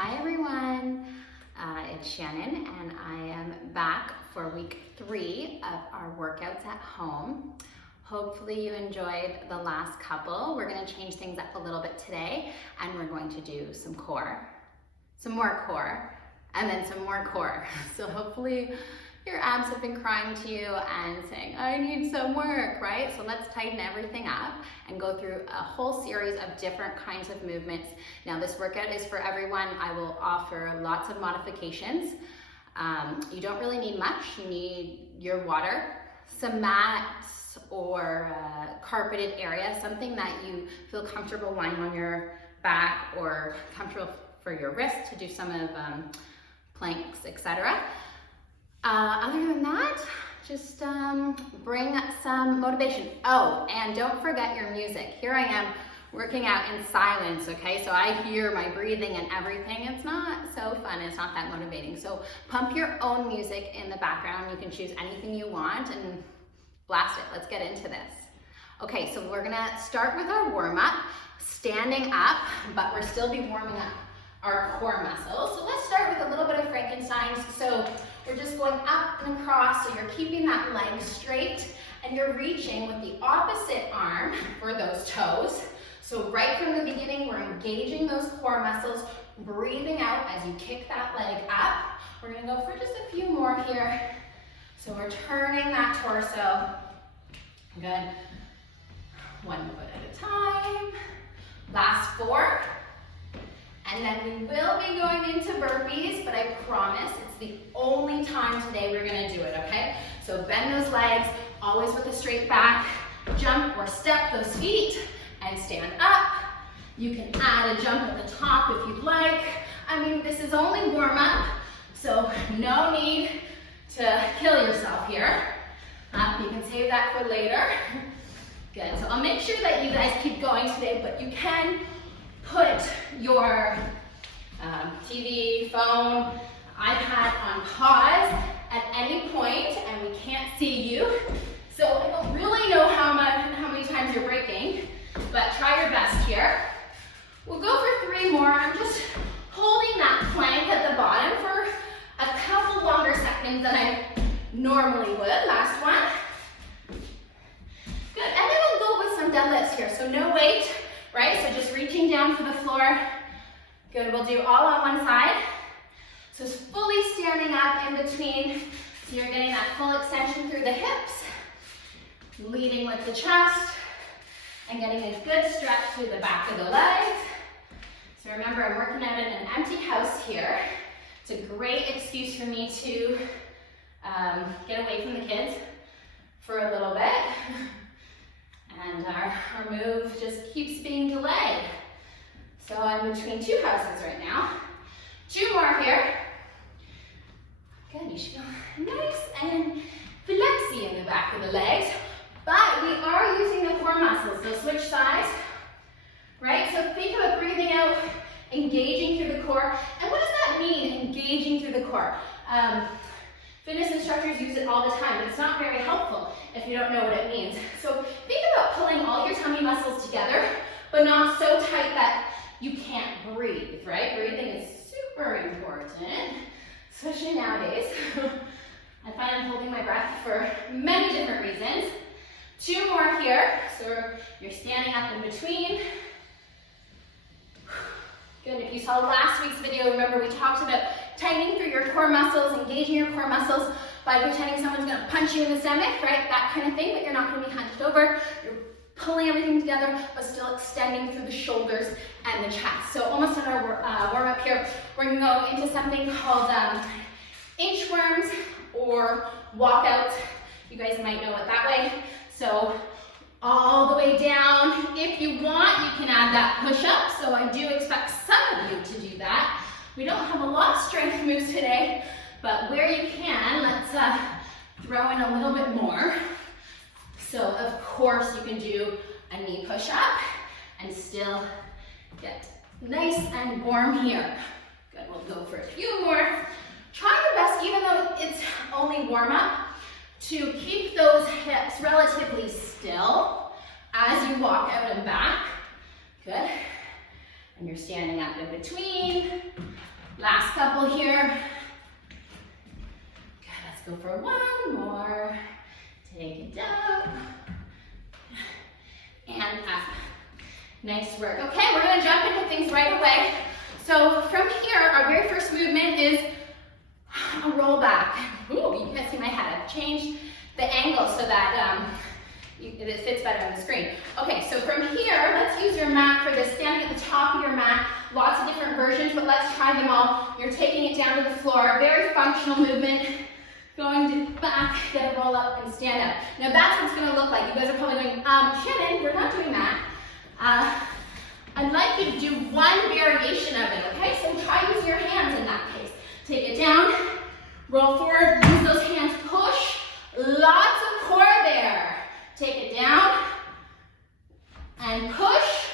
Hi everyone, it's Shannon and I am back for week 3 of our workouts at home. Hopefully you enjoyed the last couple. We're going to change things up a little bit today and we're going to do some more core, and then some more core. So hopefully your abs have been crying to you and saying, I need some work, right? So let's tighten everything up and go through a whole series of different kinds of movements. Now this workout is for everyone. I will offer lots of modifications. You don't really need much. You need your water, some mats or carpeted area, something that you feel comfortable lying on your back or comfortable for your wrist to do some of planks, etc. Other than that, just bring some motivation. Oh, and don't forget your music. Here I am working out in silence, okay? So I hear my breathing and everything. It's not so fun, it's not that motivating. So pump your own music in the background. You can choose anything you want and blast it. Let's get into this. Okay, so we're gonna start with our warm-up, standing up, but we're still be warming up our core muscles. So let's start with a little bit of Frankenstein's. So we're just going up and across, so you're keeping that leg straight and you're reaching with the opposite arm for those toes. So right from the beginning, we're engaging those core muscles, breathing out as you kick that leg up. We're gonna go for just a few more here. So we're turning that torso. Good. 1 foot at a time. Last 4. And then we will be going into burpees, but I promise it's the only time today we're gonna do it, okay? So bend those legs, always with a straight back, jump or step those feet, and stand up. You can add a jump at the top if you'd like. I mean, this is only warm up, so no need to kill yourself here. You can save that for later. Good, so I'll make sure that you guys keep going today, but you can put your TV, phone, iPad on pause at any point, and we can't see you. So I don't really know how many times you're breaking, but try your best here. We'll go for 3 more. I'm just holding that plank at the bottom for a couple longer seconds than I normally would. Last one. Good, and then we'll go with some deadlifts here. So no weight. Right, so just reaching down for the floor. Good, we'll do all on one side. So it's fully standing up in between. So you're getting that full extension through the hips, leading with the chest, and getting a good stretch through the back of the legs. So remember, I'm working out in an empty house here. It's a great excuse for me to get away from the kids for a little bit. And our move just keeps being delayed. So I'm between 2 houses right now. 2 more here. Good, you should feel nice and flexy in the back of the legs. But we are using the core muscles, so switch sides. Right, so think about breathing out, engaging through the core. And what does that mean, engaging through the core? Fitness instructors use it all the time, but it's not very helpful if you don't know what it means. So think about pulling all your tummy muscles together, but not so tight that you can't breathe, right? Breathing is super important, especially nowadays. I find I'm holding my breath for many different reasons. 2 more here, so you're standing up in between. Good, if you saw last week's video, remember we talked about tightening through your core muscles, engaging your core muscles by pretending someone's gonna punch you in the stomach, right? That kind of thing, but you're not gonna be hunched over. You're pulling everything together, but still extending through the shoulders and the chest. So almost in our warm-up here, we're gonna go into something called inchworms or walkouts. You guys might know it that way. So all the way down. If you want, you can add that push-up. So I do expect some of you to do that. We don't have a lot of strength moves today, but where you can, let's throw in a little bit more. So of course you can do a knee push-up and still get nice and warm here. Good, we'll go for a few more. Try your best, even though it's only warm-up, to keep those hips relatively still as you walk out and back. Good. And you're standing up in between. Last couple here. Good, let's go for one more. Take it down. And up. Nice work. Okay, we're gonna jump into things right away. So from here, our very first movement is a roll back. Ooh, you can see my head. I've changed the angle so that it fits better on the screen. Okay, so from here, let's use your mat for this. Standing at the top of your mat, lots of different versions, but let's try them all. You're taking it down to the floor. Very functional movement. Going to back, get a roll up, and stand up. Now that's what it's gonna look like. You guys are probably going, Shannon, we're not doing that. I'd like you to do one variation of it, okay? So try using your hands in that case. Take it down, roll forward, use those hands, push. Lots of core there. Take it down and push.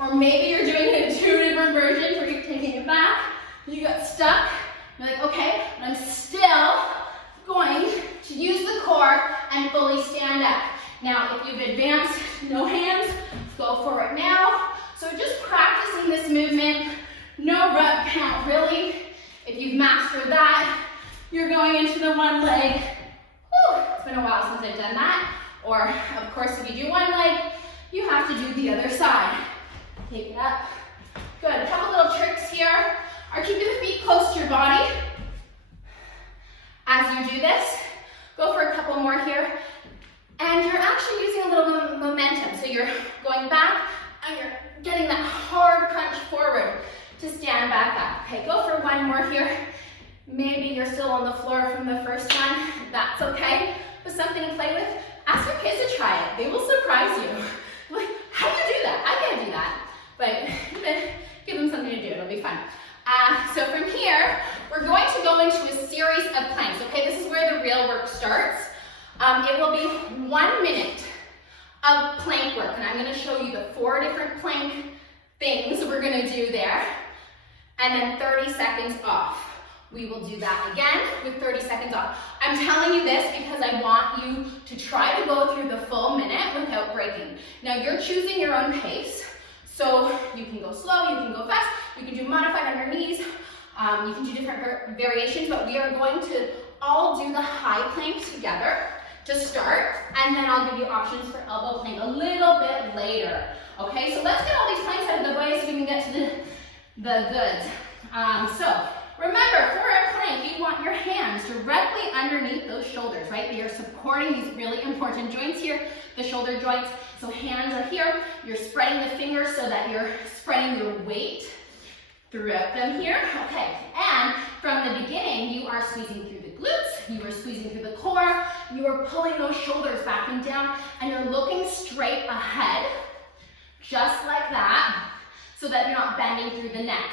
Or maybe you're doing it in two different versions where you're taking it back. You got stuck. You're like, okay, but I'm still going to use the core and fully stand up. Now, if you've advanced, no hands, go for it now. So just practicing this movement, no rep count really. If you've mastered that, you're going into the one leg. Whew, it's been a while since I've done that. Or, of course, if you do one leg, you have to do the other side. Take it up. Good, a couple little tricks here are keeping the feet close to your body. As you do this, go for a couple more here. And you're actually using a little bit of momentum. So you're going back and you're getting that hard punch forward to stand back up. Okay, go for one more here. Maybe you're still on the floor from the first one. That's okay. But something to play with. Ask your kids to try it. They will surprise you. Like, how do you do that? I can't do that. But give them something to do. It'll be fun. So from here, we're going to go into a series of planks. Okay, this is where the real work starts. It will be 1 minute of plank work, and I'm going to show you the 4 different plank things we're going to do there, and then 30 seconds off. We will do that again with 30 seconds off. I'm telling you this because I want you to try to go through the full minute without breaking. Now you're choosing your own pace, so you can go slow, you can go fast, you can do modified on your knees, you can do different variations, but we are going to all do the high plank together to start, and then I'll give you options for elbow plank a little bit later. Okay, so let's get all these planks out of the way so we can get to the goods. So remember, for a plank, you want your hands directly underneath those shoulders, right? They are supporting these really important joints here, the shoulder joints. So hands are here. You're spreading the fingers so that you're spreading your weight throughout them here. Okay, and from the beginning, you are squeezing through the glutes, you are squeezing through the core, you are pulling those shoulders back and down, and you're looking straight ahead, just like that, so that you're not bending through the neck.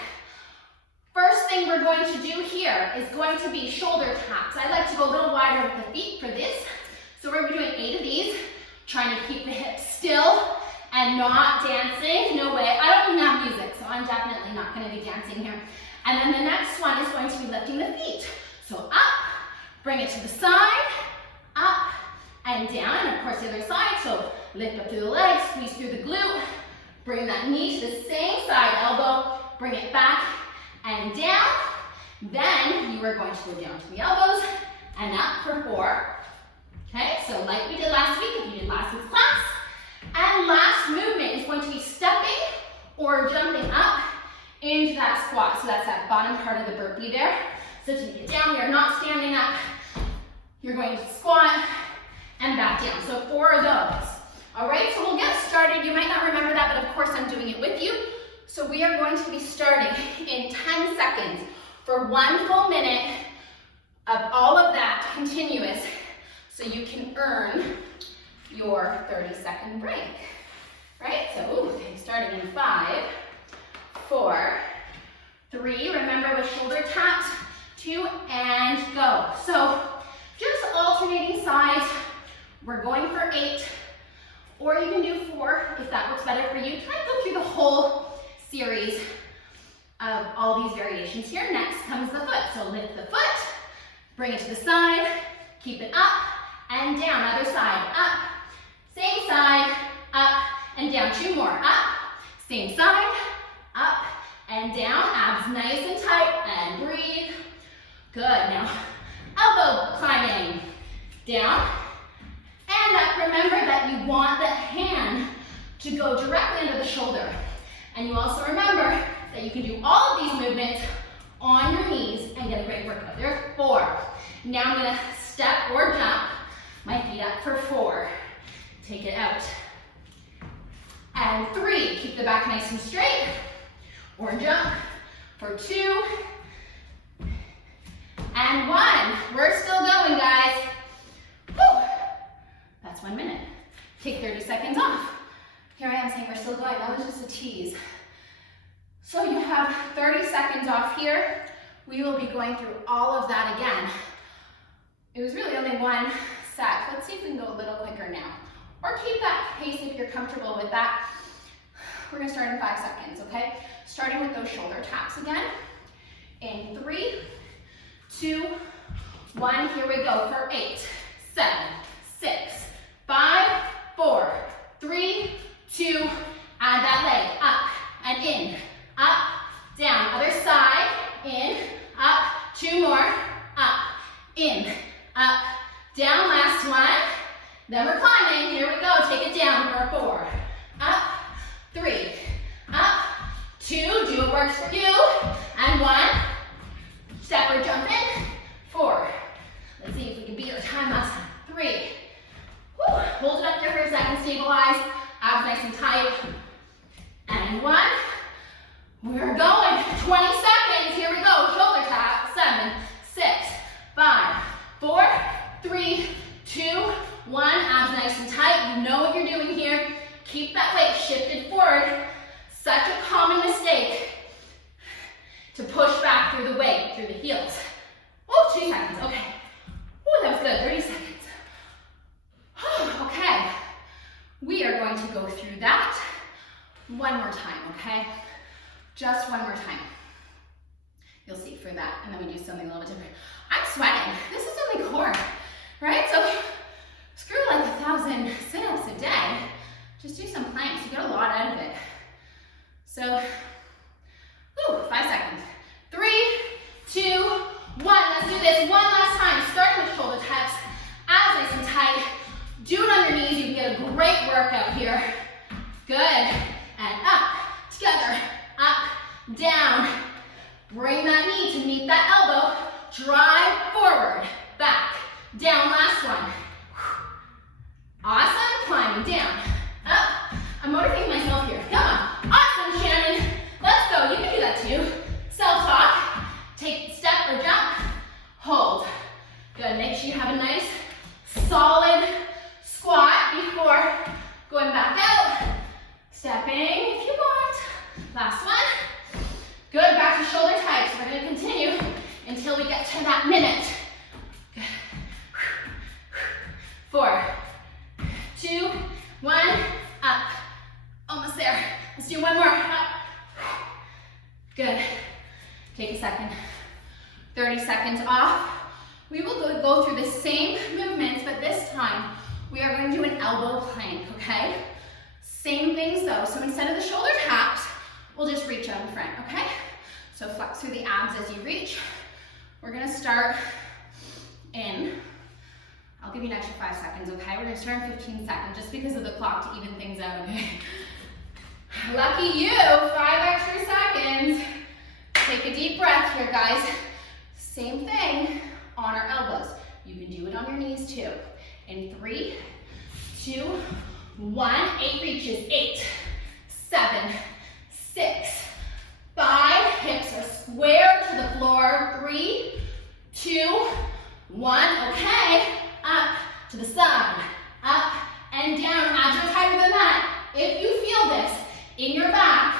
First thing we're going to do here is going to be shoulder taps. I like to go a little wider with the feet for this. So we're doing 8 of these, trying to keep the hips still and not dancing. No way. I don't even have music, so I'm definitely not going to be dancing here. And then the next one is going to be lifting the feet. So up, bring it to the side, up and down, and of course the other side. So lift up through the legs, squeeze through the glute, bring that knee to the same side elbow, bring it back and down. Then you are going to go down to the elbows and up for 4. Okay, so like we did last week, if you did last week's class. And last movement is going to be stepping or jumping up into that squat. So that's that bottom part of the burpee there. So to get down, we are not standing up. You're going to squat and back down. So 4 of those. All right, so we'll get started. You might not remember that, but of course I'm doing it with you. So we are going to be starting in 10 seconds for 1 full minute of all of that continuous, so you can earn your 30-second break, right? So starting in 5, 4, 3, remember with shoulder taps, 2, and go. So just alternating sides. We're going for 8, or you can do 4 if that works better for you. Try and go through the whole series of all these variations here. Next comes the foot. So lift the foot, bring it to the side, keep it up and down. Other side, up, same side, up and down. 2 more, up, same side, up and down, abs nice and tight, and breathe. Good, now elbow climbing, down, and up. Remember that you want the hand to go directly under the shoulder. And you also remember that you can do all of these movements on your knees and get a great workout. There's 4. Now I'm gonna step or jump my feet up for 4. Take it out. And 3, keep the back nice and straight. Or jump for 2. And 1. We're still going, guys. Whew. That's 1 minute. Take 30 seconds off. Here I am saying we're still going. That was just a tease. So you have 30 seconds off here. We will be going through all of that again. It was really only 1 set. Let's see if we can go a little quicker now. Or keep that pace if you're comfortable with that. We're gonna start in 5 seconds, okay? Starting with those shoulder taps again. In 3, 2, 1, here we go for 8, 7, 6, 5, 4, 3, 2, add that leg, up and in, up, down, other side, in, up, 2 more, up, in, up, down, last one, then we're climbing, here we go, take it down for 4, up, 3, up, 2, do what works for you, and 1, step or jump in, 4, let's see if we can beat our time last time, 3, woo. Hold it up there for a second, stabilize, abs nice and tight, and 1, we're going, 20 seconds, here we go, shoulder tap, 7, 6, 5, 4, 3, 2, 1, abs nice and tight, you know what you're doing here, keep that weight shifted forward, such a common mistake to push back through the weight, through the heels. Oh, 2 seconds, okay. Oh, that was good, 30 seconds. Okay, we are going to go through that 1 more time, okay? Just 1 more time. You'll see for that, and then we do something a little bit different. I'm sweating, this is only core, right? So screw like 1,000 sit-ups a day. Just do some planks, you get a lot out of it. So, 5 seconds. 3, 2, 1, let's do this 1 last time. Starting with shoulder taps, abs nice and tight. Do it on your knees, you can get a great workout here. Good, and up, together, up, down. Bring that knee to meet that elbow. Drive forward, back, down, last one. Awesome, climbing down, up. I'm motivating myself here, come on. Awesome, Shannon. Let's go, you can do that too. Self-talk, take step or jump, hold. Good, make sure you have a nice, solid squat before going back out. Stepping if you want. Last one. Good, back to shoulder taps. We're gonna continue until we get to that minute. Good. 4, 2, 1, up. Almost there. Let's do 1 more, up. Good. Take a second. 30 seconds off. We will go through the same movements, but this time we are going to do an elbow plank, okay? Same things though. So instead of the shoulder taps, we'll just reach out in front, okay? So flex through the abs as you reach. We're gonna start in, I'll give you an extra 5 seconds, okay? We're gonna start in 15 seconds just because of the clock to even things out, okay? Lucky you, 5 extra seconds. Take a deep breath here, guys. Same thing on our elbows. You can do it on your knees too. In 3, 2, 1, 8 reaches, 8, 7, 6, 5, hips are square to the floor, 3, 2, 1, okay, up to the side, up and down, abs are tighter than that. If you feel this in your back,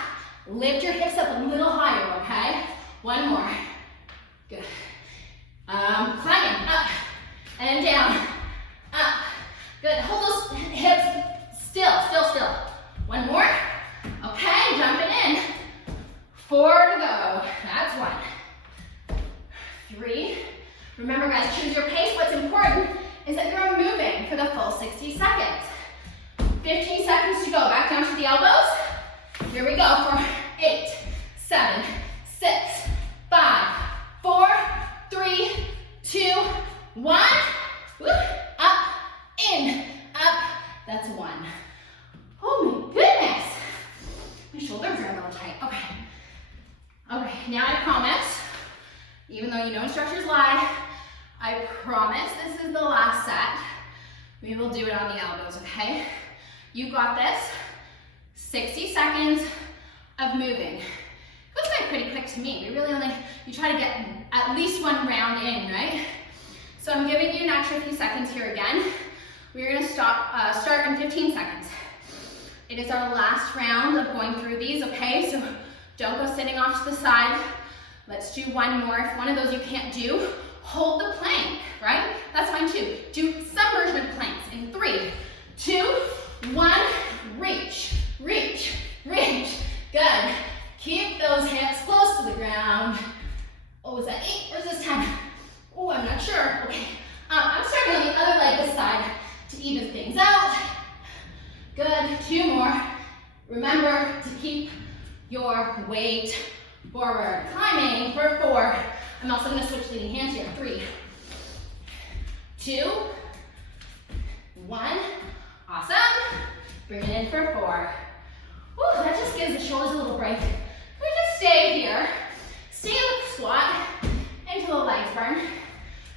lift your hips up a little higher, okay? 1 more, good. Climbing, up and down, up, good. Hold those hips still. 1 more, okay, jumping in. 4 to go, that's 1. 3, remember guys, choose your pace. What's important is that you're moving for the full 60 seconds. 15 seconds to go, back down to the elbows. Here we go for 8, 7, 6, 5, 4, 3, 2, 1. Woo. Up, in, up. That's 1. Oh my goodness. My shoulders are a little tight. Okay. Okay, now I promise, even though you know instructors lie, I promise this is the last set. We will do it on the elbows, okay? You got this. 60 seconds of moving. Goes by pretty quick to me. We really only, you try to get at least 1 round in, right? So I'm giving you an extra few seconds here again. We're gonna start in 15 seconds. It is our last round of going through these, okay? So don't go sitting off to the side. Let's do 1 more. If one of those you can't do, hold the plank, right? That's fine too. Do some version of planks in 3, 2, 1, reach, reach, reach. Good. Keep those hips close to the ground. Oh, is that 8 or is this 10? Oh, I'm not sure. Okay. I'm starting on the other leg this side to even things out. Good. 2 more. Remember to keep your weight forward. Climbing for 4. I'm also going to switch leading hands here. 3, 2, 1. Awesome. Bring it in for 4. Whew, that just gives the shoulders a little break. We just stay here. Stay in the squat until the legs burn.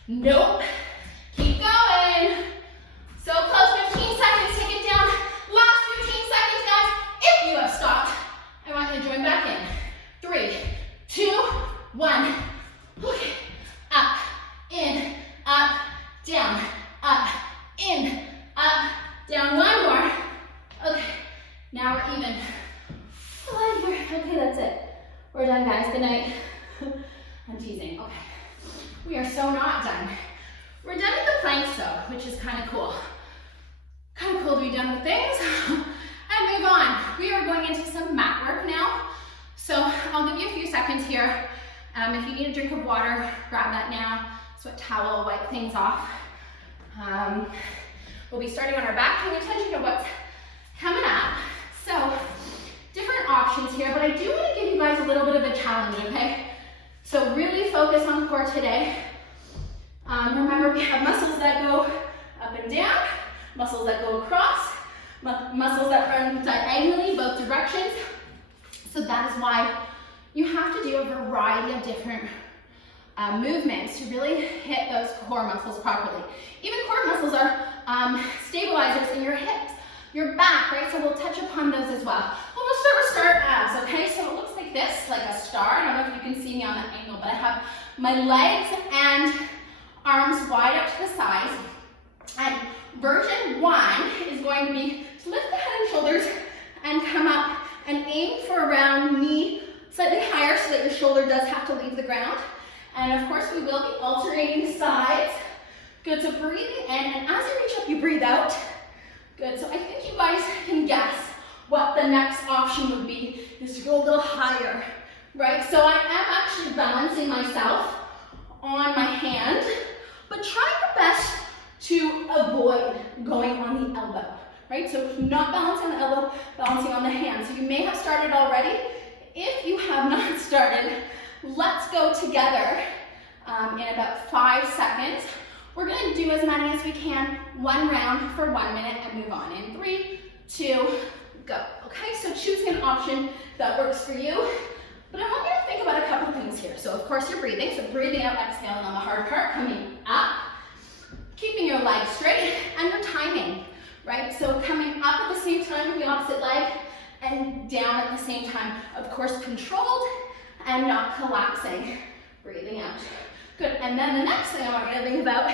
Nope. Keep going. So close. 15 seconds. Take it down. Last 15 seconds, guys. If you have stopped, I want you to join back in. 3, 2, 1. Okay. Up, in, up, down, up, in, up, down. 1 more. Okay. Now we're even. Okay, that's it. We're done, guys. Good night. I'm teasing. Okay. We are so not done. We're done with the planks though, which is kind of cool. Kind of cool to be done with things and move on. We are going into some mat work now. So I'll give you a few seconds here. If you need a drink of water, grab that now. Sweat towel, wipe things off. We'll be starting on our back, paying attention to what's coming up. So different options here, but I do want to give you guys a little bit of a challenge, okay? So really focus on core today. Remember, we have muscles that go up and down, muscles that go across, muscles that run diagonally both directions. So that is why you have to do a variety of different movements to really hit those core muscles properly. Even core muscles are stabilizers in your hips, your back, right? So we'll touch upon those as well. Well, we'll start with abs, okay? So it looks like this, like a star. I don't know if you can see me on that angle, but I have my legs and arms wide up to the sides. And version 1 is going to be to lift the head and shoulders and come up and aim for around knee slightly higher so that your shoulder does have to leave the ground. And of course, we will be alternating sides. Good, so breathing in, and as you reach up, you breathe out. Good, so I think you guys can guess what the next option would be, is to go a little higher, right? So I am actually balancing myself on my hand, but try your best to avoid going on the elbow, right? So not balancing on the elbow, balancing on the hand. So you may have started already. If you have not started, let's go together in about 5 seconds. We're gonna do as many as we can, 1 round for 1 minute and move on. In 3, 2, go. Okay, so choosing an option that works for you. But I want you to think about a couple things here. So of course you're breathing, so breathing out, exhaling on the hard part, coming up, keeping your legs straight, and your timing, right? So coming up at the same time with the opposite leg, and down at the same time. Of course, controlled and not collapsing. Breathing out. Good, and then the next thing I want you to think about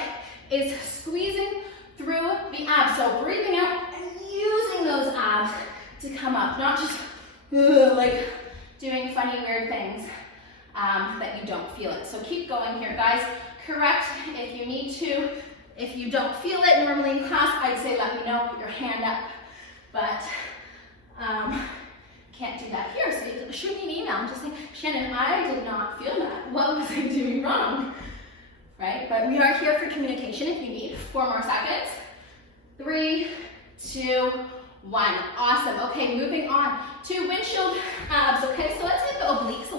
is squeezing through the abs. So breathing out and using those abs to come up, not just like doing funny, weird things that you don't feel it. So keep going here, guys. Correct if you need to. If you don't feel it normally in class, I'd say let me know, put your hand up. But can't do that here, so you shoot me an email and just say, Shannon, I did not feel that. What was I doing wrong? Right? But we are here for communication if you need. 4 more seconds. 3, 2, 1. Awesome. Okay, moving on to windshield abs. Okay, so let's hit the obliques a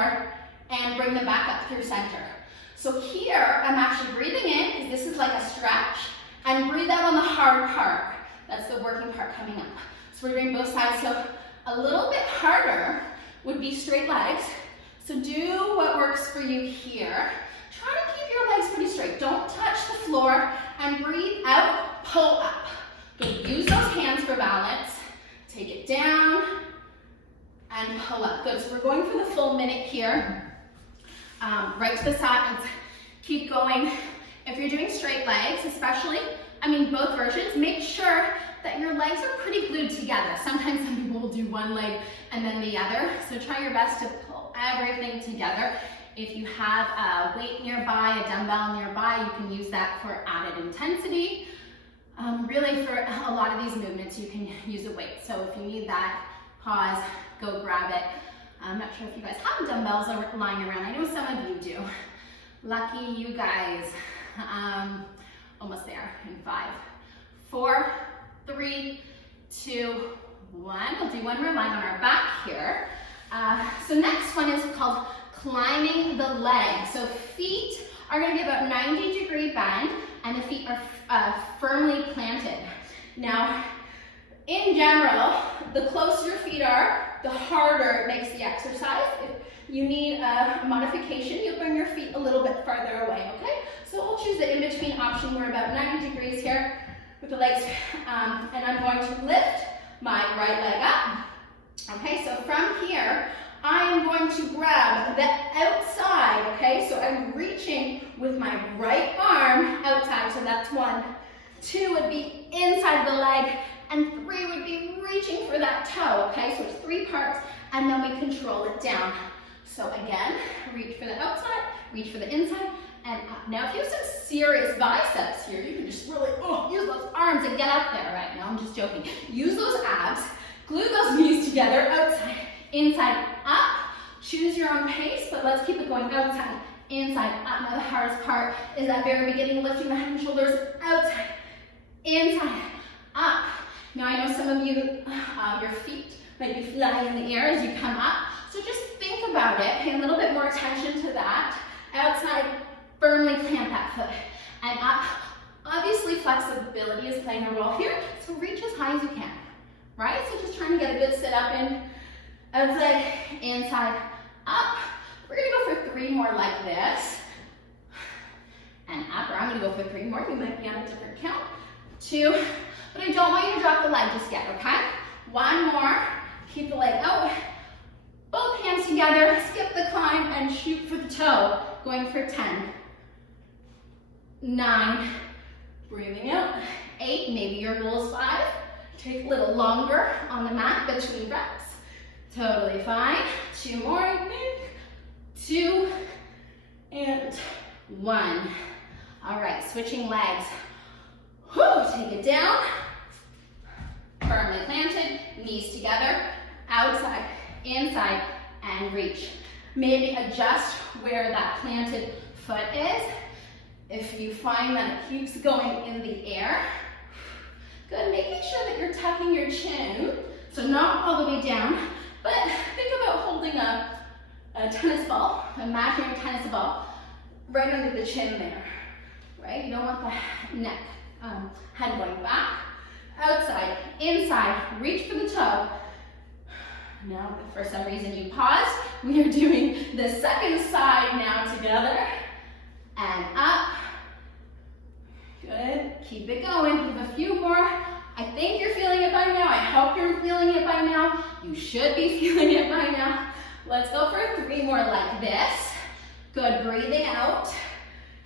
floor and bring them back up through center. So here, I'm actually breathing in, because this is like a stretch, and breathe out on the hard part. That's the working part coming up. So we're doing both sides. So a little bit harder would be straight legs. So do what works for you here. Try to keep your legs pretty straight. Don't touch the floor, and breathe out, pull up. Good, use those hands for balance. Take it down and pull up. Good, so we're going for the full minute here. Right to the side, keep going. If you're doing straight legs, especially, both versions, make sure that your legs are pretty glued together. Sometimes some people will do one leg and then the other, so try your best to pull everything together. If you have a weight nearby, a dumbbell nearby, you can use that for added intensity. Really, for a lot of these movements, you can use a weight. So if you need that, pause, go grab it. I'm not sure if you guys have dumbbells lying around. I know some of you do. Lucky you guys. Almost there in 5, 4, 3, 2, 1. We'll do one more line on our back here. So next one is called climbing the leg. So feet are going to be about 90-degree bend, and the feet are firmly planted. Now, in general, the closer your feet are, the harder it makes the exercise. If you need a modification, you'll bring your feet a little bit farther away, okay? So we'll choose the in-between option. We're about 90 degrees here with the legs, and I'm going to lift my right leg up. Okay, so from here, I'm going to grab the outside, okay? So I'm reaching with my right arm outside, so that's 1. 2 would be inside the leg, and 3 would be reaching for that toe, okay? So it's 3 parts, and then we control it down. So again, reach for the outside, reach for the inside, and up. Now if you have some serious biceps here, you can just really use those arms and get up there. Right now, I'm just joking. Use those abs, glue those knees together, outside, inside, up. Choose your own pace, but let's keep it going outside, inside, up. Now the hardest part is that very beginning, lifting the head and shoulders, outside, inside, up. Now I know some of you, your feet might be flying in the air as you come up, so just think about it, pay a little bit more attention to that. Outside, firmly plant that foot, and up. Obviously flexibility is playing a role here, so reach as high as you can, right? So just trying to get a good sit up in, outside, inside, up. We're gonna go for 3 more like this, and up, or I'm gonna go for 3 more. We might be on a different count. 2, but I don't want you to drop the leg just yet, okay? 1 more, keep the leg out, both hands together, skip the climb, and shoot for the toe, going for 10, 9, breathing out, 8, maybe your goal is 5, take a little longer on the mat between reps, totally fine, 2 more, I think, 2, and 1. All right, switching legs. Whew, take it down, firmly planted, knees together, outside, inside, and reach. Maybe adjust where that planted foot is. If you find that it keeps going in the air, good, making sure that you're tucking your chin, so not all the way down, but think about holding a tennis ball, imaginary tennis ball, right under the chin there, right? You don't want the neck, head going back, outside, inside, reach for the toe. Now, if for some reason you paused, we are doing the second side now together, and up. Good, keep it going, give a few more. I think you're feeling it by now. I hope you're feeling it by now. You should be feeling it by now. Let's go for 3 more like this. Good, breathing out.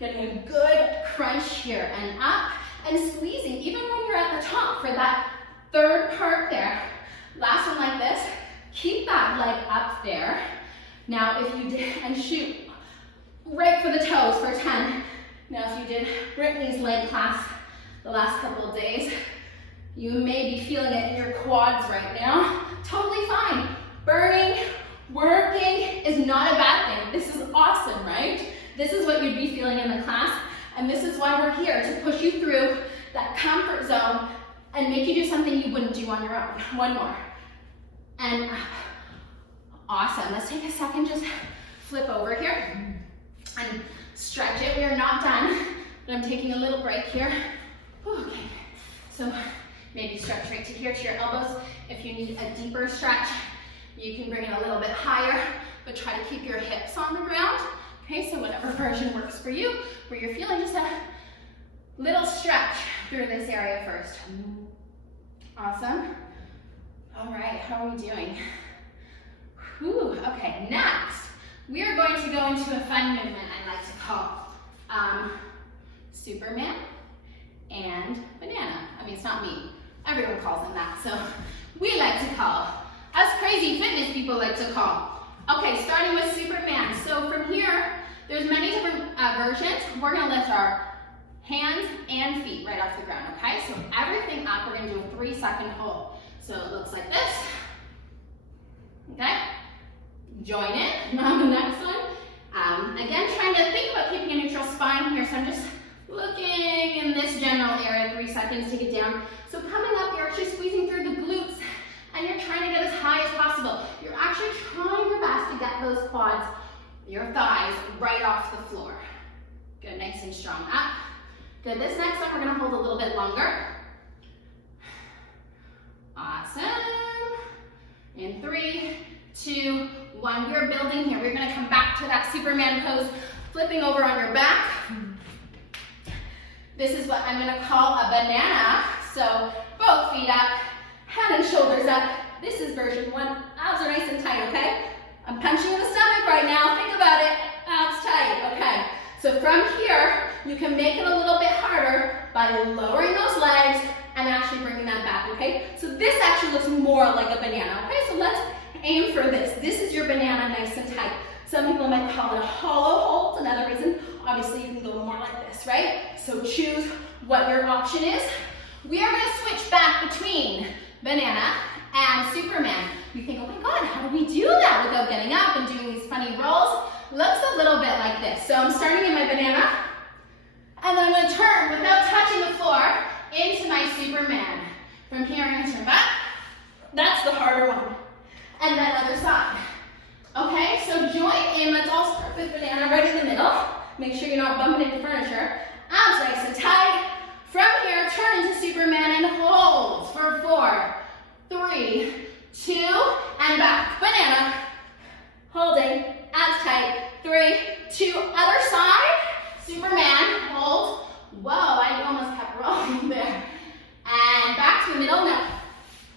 Getting a good crunch here, and up, and squeezing, even when you're at the top for that 3rd part there. Last one like this. Keep that leg up there. Now if you did, and shoot right for the toes for 10. Now if you did Brittany's leg class the last couple of days, you may be feeling it in your quads right now. Totally fine. Burning, working is not a bad thing. This is awesome, right? This is what you'd be feeling in the class, and this is why we're here, to push you through that comfort zone and make you do something you wouldn't do on your own. 1 more. And awesome. Let's take a second, just flip over here and stretch it. We are not done, but I'm taking a little break here. Okay, so maybe stretch right to here, to your elbows. If you need a deeper stretch, you can bring it a little bit higher, but try to keep your hips on the ground. Okay, so whatever version works for you, where you're feeling just a little stretch through this area first. Awesome. All right, how are we doing? Whew, okay, next, we are going to go into a fun movement I like to call Superman and banana. I mean, it's not me. Everyone calls them that. So we like to call, us crazy fitness people like to call. Okay, starting with Superman. So from here, there's many different versions. We're gonna lift our hands and feet right off the ground, okay? So everything up, we're gonna do a 3-second hold. So it looks like this, okay? Join in on the next one. Again, trying to think about keeping a neutral spine here. So I'm just looking in this general area, 3 seconds, take it down. So coming up, you're actually squeezing through the glutes and you're trying to get as high as possible. You're actually trying your best to get those quads, your thighs, right off the floor. Good, nice and strong. Up. Good, this next one, we're gonna hold a little bit longer. Awesome. In 3, 2, 1, we're building here. We're gonna come back to that Superman pose, flipping over on your back. This is what I'm gonna call a banana. So both feet up, head and shoulders up. This is version 1. Abs are nice and tight, okay? I'm punching in the stomach right now. Think about it. Abs tight, okay? So from here, you can make it a little bit harder by lowering those legs and actually bringing that back, okay? So this actually looks more like a banana, okay? So let's aim for this. This is your banana, nice and tight. Some people might call it a hollow hold. Another reason, obviously you can go more like this, right? So choose what your option is. We are gonna switch back between banana and Superman. You think, oh my God, how do we do that without getting up and doing these funny rolls? Looks a little bit like this. So I'm starting in my banana, and then I'm gonna turn without touching the floor into my Superman. From here, I'm gonna turn back. That's the harder one. And then other side. Okay, so join in. Let's all start with banana right in the middle. Make sure you're not bumping into furniture. Abs nice and tight. From here, turn into Superman and hold for 4, 3, 2, and back. Banana. Holding. Abs tight. 3, 2. Other side. Superman. Hold. Whoa, I almost kept rolling there. And back to the middle. Now,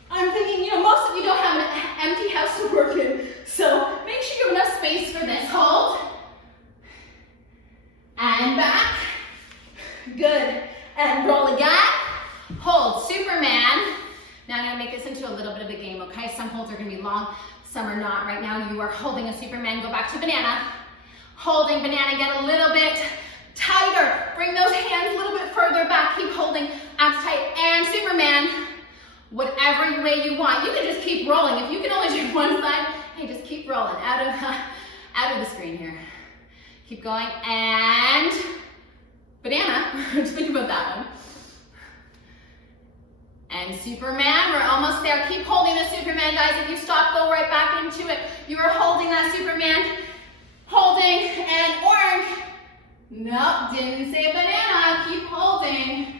I'm thinking, you know, most of you don't have an empty house to work in, so make sure you have enough space for this. Hold. And back. Good. And roll again. Hold. Superman. Now I'm going to make this into a little bit of a game, okay? Some holds are going to be long, some are not. Right now you are holding a Superman. Go back to banana. Holding banana. Get a little bit tighter. Bring those hands a little bit further back. Keep holding. Abs tight. And Superman. Whatever way you want. You can just keep rolling. If you can only do one side, hey, just keep rolling out of the screen here. Keep going. And banana. Just think about that one. And Superman, we're almost there. Keep holding the Superman, guys. If you stop, go right back into it. You are holding that Superman. Holding, and orange. Nope, didn't say banana. Keep holding.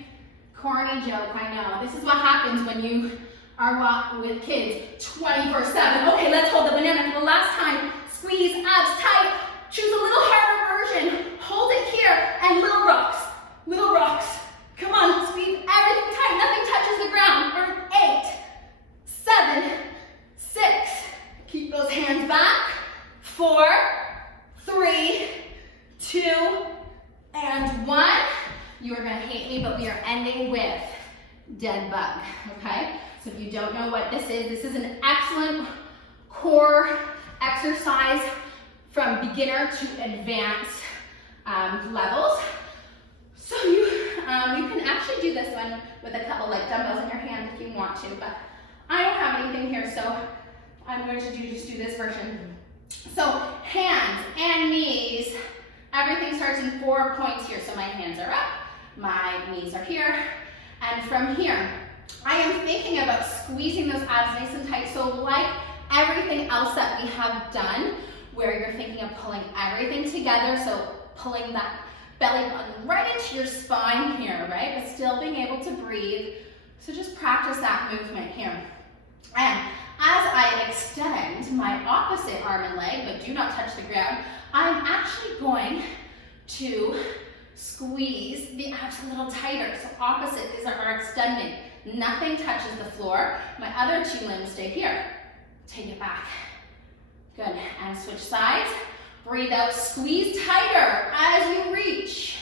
Corny joke, I know. This is what happens when you are walking with kids 24/7. Okay, let's hold the banana for the last time. Squeeze, abs tight. Choose a little harder version. Hold it here, and little rocks. Little rocks. Come on, squeeze everything tight. Nothing touches the ground. For 8, 7, 6. Keep those hands back. 4, 3, 2, and 1. You are going to hate me, but we are ending with dead bug, okay? So if you don't know what this is an excellent core exercise from beginner to advanced levels. So you can actually do this one with a couple like dumbbells in your hand if you want to, but I don't have anything here, so I'm going to just do this version. So hands and knees, everything starts in 4 points here. So my hands are up, my knees are here, and from here, I am thinking about squeezing those abs nice and tight. So like everything else that we have done, where you're thinking of pulling everything together, so pulling that belly button right into your spine here, right? But still being able to breathe. So just practice that movement here. And as I extend my opposite arm and leg, but do not touch the ground, I'm actually going to squeeze the abs a little tighter. So opposite, these are extending. Nothing touches the floor. My other two limbs stay here. Take it back. Good, and switch sides. Breathe out, squeeze tighter as you reach.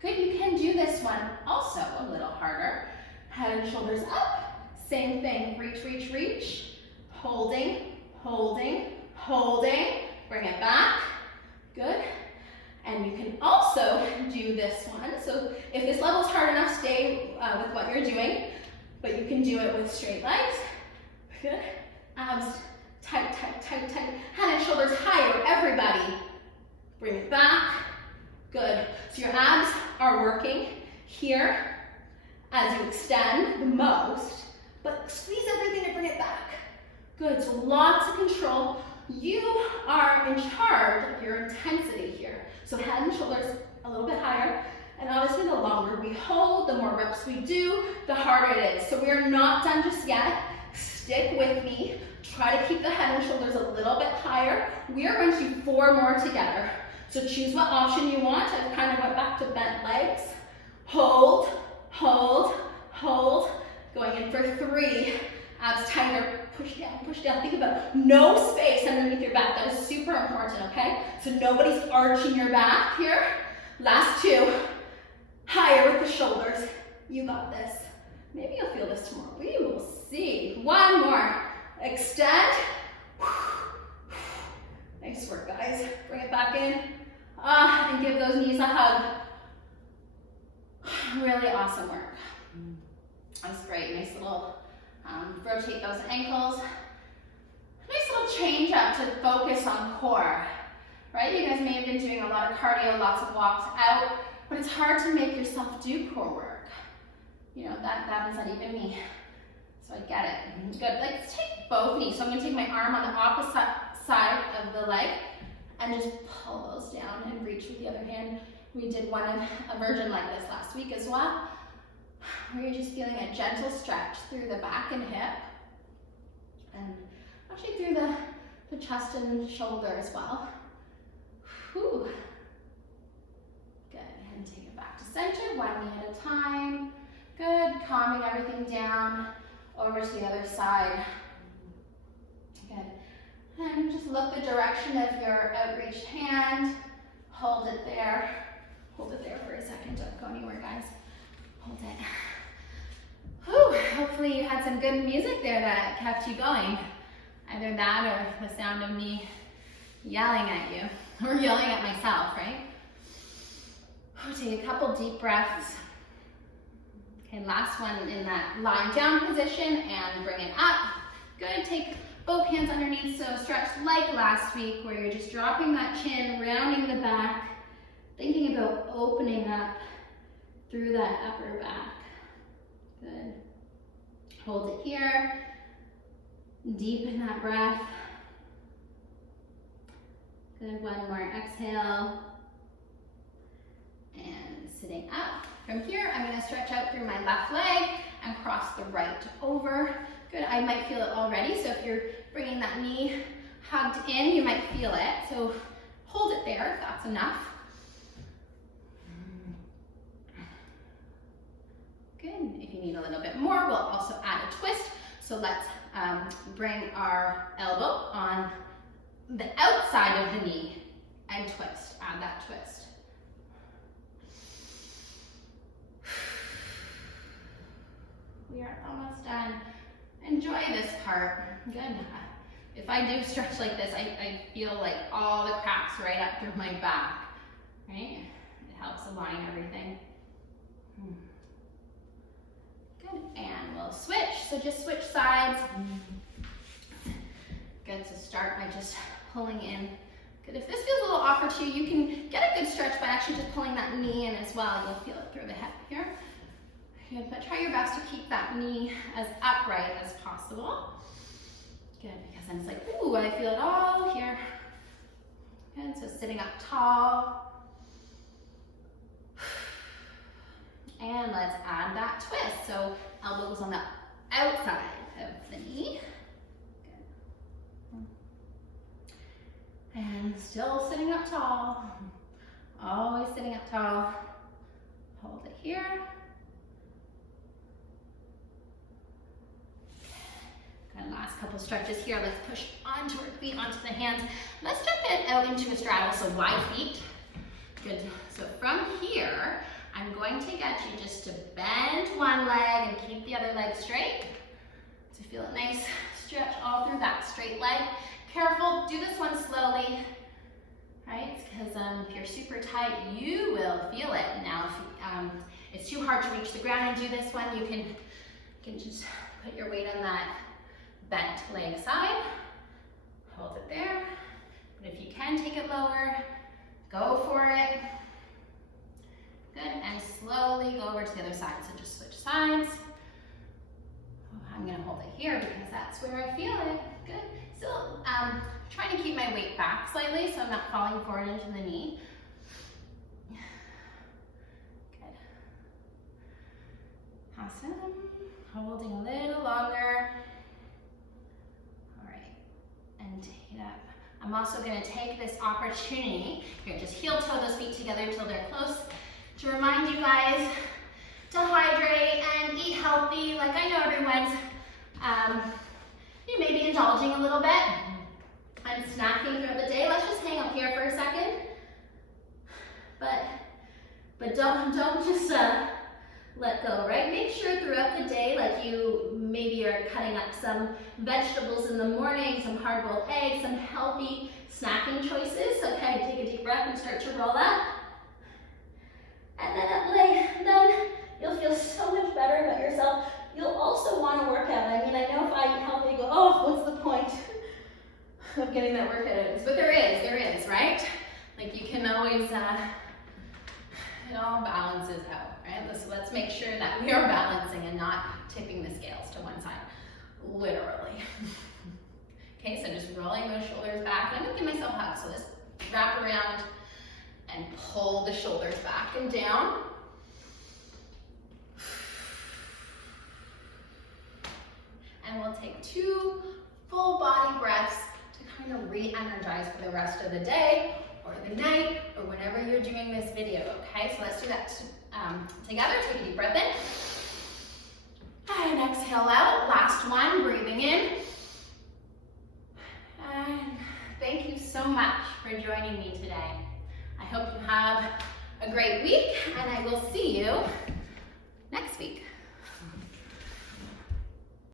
Good, you can do this one also a little harder. Head and shoulders up. Same thing, reach, reach, reach. Holding, holding, holding. Bring it back. Good. And you can also do this one. So if this level is hard enough, stay with what you're doing, but you can do it with straight legs. Good. Abs tight, tight, tight, tight. Head and shoulders higher, everybody. Bring it back. Good. So your abs are working here as you extend the most, but squeeze everything and bring it back. Good. So lots of control. You are in charge of your intensity here. So head and shoulders a little bit higher. And obviously the longer we hold, the more reps we do, the harder it is. So we are not done just yet. Stick with me. Try to keep the head and shoulders a little bit higher. We are going to do 4 more together. So choose what option you want. I've kind of went back to bent legs. Hold, hold, hold. Going in for 3. Abs tighter. Push down, push down. Think about no space underneath your back. That is super important, okay? So nobody's arching your back here. Last 2. Higher with the shoulders. You got this. Maybe you'll feel this tomorrow. We will see. 1 more. Extend. Nice work, guys. Bring it back in. And give those knees a hug. Really awesome work. That's great. Nice little rotate those ankles. Nice little change up to focus on core. Right? You guys may have been doing a lot of cardio, lots of walks out, but it's hard to make yourself do core work. You know, that is not even me. So I get it. Good. Let's take both knees. So I'm going to take my arm on the opposite side of the leg and just pull those down and reach with the other hand. We did one in a version like this last week as well, where you're just feeling a gentle stretch through the back and hip, and actually through the chest and shoulder as well. Whew. Good. And take it back to center, 1 knee at a time. Good. Calming everything down. Over to the other side. Good. And just look the direction of your outreached hand. Hold it there. Hold it there for a second. Don't go anywhere, guys. Hold it. Whew. Hopefully you had some good music there that kept you going. Either that or the sound of me yelling at you. Or yelling at myself, right? Take a couple deep breaths. Okay, last one in that lying down position and bring it up. Good, take both hands underneath, so stretch like last week where you're just dropping that chin, rounding the back, thinking about opening up through that upper back. Good. Hold it here. Deepen that breath. Good, 1 more exhale. And sitting up. From here, I'm going to stretch out through my left leg and cross the right over. Good, I might feel it already, so if you're bringing that knee hugged in, you might feel it. So hold it there if that's enough. Good, if you need a little bit more, we'll also add a twist. So let's bring our elbow on the outside of the knee and twist, add that twist. We are almost done. Enjoy this part. Good. If I do stretch like this, I feel like all the cracks right up through my back, right? It helps align everything. Good, and we'll switch. So just switch sides. Good, to start by just pulling in. Good, if this feels a little awkward to you, you can get a good stretch by actually just pulling that knee in as well. You'll feel it through the hip here. Good, but try your best to keep that knee as upright as possible. Good, because because then it's like, ooh, I feel it all here. Good, so sitting up tall. And let's add that twist. So elbows on the outside of the knee. Good. And still sitting up tall. Always sitting up tall. Hold it here. Good, last couple stretches here. Let's push onto our feet, onto the hands. Let's step it out into a straddle, so wide feet. Good, so from here, I'm going to get you just to bend one leg and keep the other leg straight. So feel a nice stretch all through that straight leg. Careful, do this one slowly, right? Because if you're super tight, you will feel it. Now, if it's too hard to reach the ground and do this one, you can just put your weight on that bent leg side. Hold it there. But if you can take it lower, go for it. Good, and slowly go over to the other side. So just switch sides. I'm gonna hold it here because that's where I feel it. Good. Still trying to keep my weight back slightly so I'm not falling forward into the knee. Good. Awesome. Holding a little longer. All right, and take it up. I'm also gonna take this opportunity, here, just heel toe those feet together till they're close, to remind you guys to hydrate and eat healthy. Like I know everyone's, you may be indulging a little bit and snacking throughout the day. Let's just hang up here for a second. But don't just let go, right? Make sure throughout the day, like you maybe are cutting up some vegetables in the morning, some hard-boiled eggs, some healthy snacking choices. Okay, take a deep breath and start to roll up. And then you'll feel so much better about yourself. You'll also want to work out. I mean, I know if I eat healthy, you go, oh, what's the point of getting that workout in? But there is, right? Like you can always, it all balances out, right? Let's make sure that we are balancing and not tipping the scales to one side, literally. Okay, so just rolling those shoulders back. I'm gonna give myself a hug, so let's wrap around and pull the shoulders back and down. And we'll take 2 full body breaths to kind of re-energize for the rest of the day or the night or whenever you're doing this video, okay? So let's do that together. Take a deep breath in. And exhale out. Last one, breathing in. And thank you so much for joining me today. I hope you have a great week, and I will see you next week.